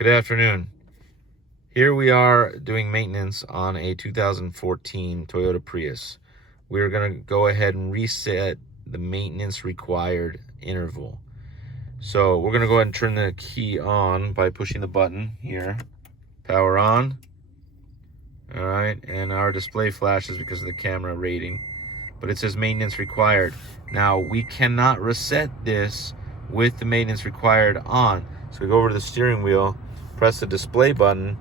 Good afternoon. Here we are doing maintenance on a 2014 Toyota Prius. We're going to go ahead and reset the maintenance required interval. So we're going to go ahead and turn the key on by pushing the button here. Power on. All right, and our display flashes because of the camera rating, but it says maintenance required. Now we cannot reset this with the maintenance required on. So we go over to the steering wheel, press the display button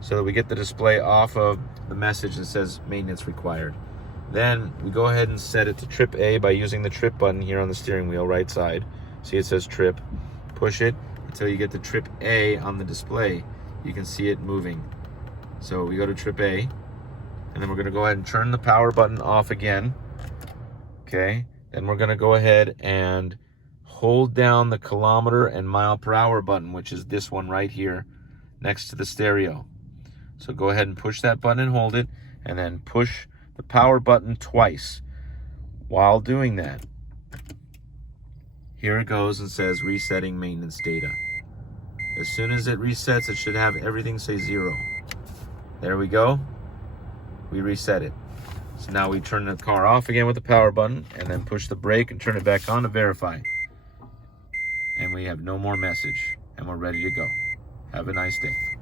so that we get the display off of the message that says maintenance required. Then we go ahead and set it to trip A by using the trip button here on the steering wheel, right side. See, it says trip. Push it until you get the trip A on the display. You can see it moving. So we go to trip A, and then we're going to go ahead and turn the power button off again. Okay, then we're going to go ahead and hold down the kilometer and mile per hour button, which is this one right here next to the stereo. So go ahead and push that button and hold it, and then push the power button twice. While doing that, here it goes and says resetting maintenance data. As soon as it resets, it should have everything say 0. There we go. We reset it. So now we turn the car off again with the power button and then push the brake and turn it back on to verify. And we have no more message and we're ready to go. Have a nice day.